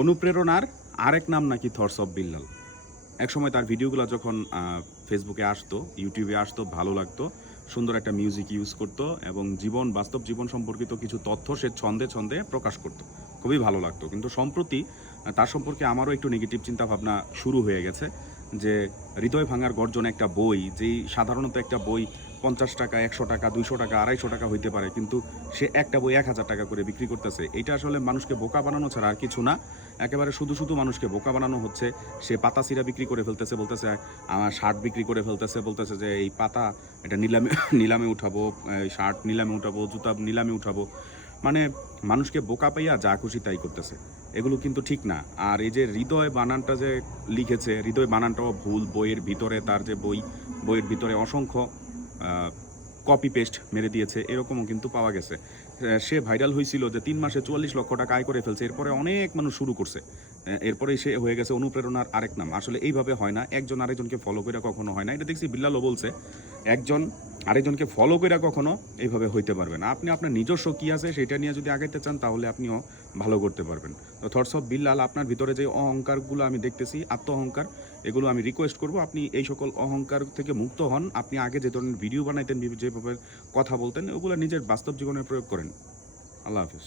অনুপ্রেরণার আরেক নাম নাকি থটস অফ বিল্লাল। একসময় তার ভিডিওগুলো যখন ফেসবুকে আসতো, ইউটিউবে আসতো, ভালো লাগতো, সুন্দর একটা মিউজিক ইউজ করতো এবং বাস্তব জীবন সম্পর্কিত কিছু তথ্য সে ছন্দে ছন্দে প্রকাশ করতো, খুবই ভালো লাগতো। কিন্তু সম্প্রতি তার সম্পর্কে আমারও একটু নেগেটিভ চিন্তাভাবনা শুরু হয়ে গেছে যে হৃদয় ভাঙার গর্জন একটা বই, যেই সাধারণত একটা বই 50 টাকা, 100 টাকা, 200 টাকা, 250 টাকা হইতে পারে, কিন্তু সে একটা বই 1000 টাকা করে বিক্রি করতেছে। এটা আসলে মানুষকে বোকা বানানো ছাড়া আর কিছু না। একেবারে শুধু শুধু মানুষকে বোকা বানানো হচ্ছে। সে পাতা চিরা বিক্রি করে ফেলতেছে, বলতেছে আমার শার্ট বিক্রি করে ফেলতেছে, বলতেছে যে এই পাতা এটা নিলামে নিলামে উঠাবো, এই শার্ট নিলামে উঠাবো, জুতা নিলামে উঠাবো। মানে মানুষকে বোকা পাইয়া যা খুশি তাই করতেছে। এগুলো কিন্তু ঠিক না। আর এই যে হৃদয় বানানটা যে লিখেছে, হৃদয় বানানটাও ভুল। বইয়ের ভিতরে তার যে বইয়ের ভিতরে অসংখ্য কপি পেস্ট মেরে দিয়েছে, এরকমও কিন্তু পাওয়া গেছে। সে ভাইরাল হয়েছিল যে 3 মাসে 44 লক্ষ টাকা আয় করে ফেলছে, এরপরে অনেক মানুষ শুরু করছে। এরপরেই সে হয়ে গেছে অনুপ্রেরণার আরেক নাম। আসলে এইভাবে হয় না, একজন আরেকজনকে ফলো করে কখনো হয় না। এটা দেখছি বিল্লালও বলছে, একজন আরেকজনকে ফলো করে কখনো এইভাবে হইতে পারবে না। আপনি আপনার নিজস্ব কী আছে সেটা নিয়ে যদি আগাইতে চান, তাহলে আপনিও ভালো করতে পারবেন। তো থটস অফ বিল্লাল, আপনার ভিতরে যে অহংকারগুলো আমি দেখতেছি, আত্ম অহংকার, এগুলো আমি রিকোয়েস্ট করব আপনি এই সকল অহংকার থেকে মুক্ত হন। আপনি আগে যে ধরনের ভিডিও বানাইতেন, যেভাবে কথা বলতেন, ওগুলো নিজের বাস্তব জীবনে প্রয়োগ করেন। আল্লাহ হাফিজ।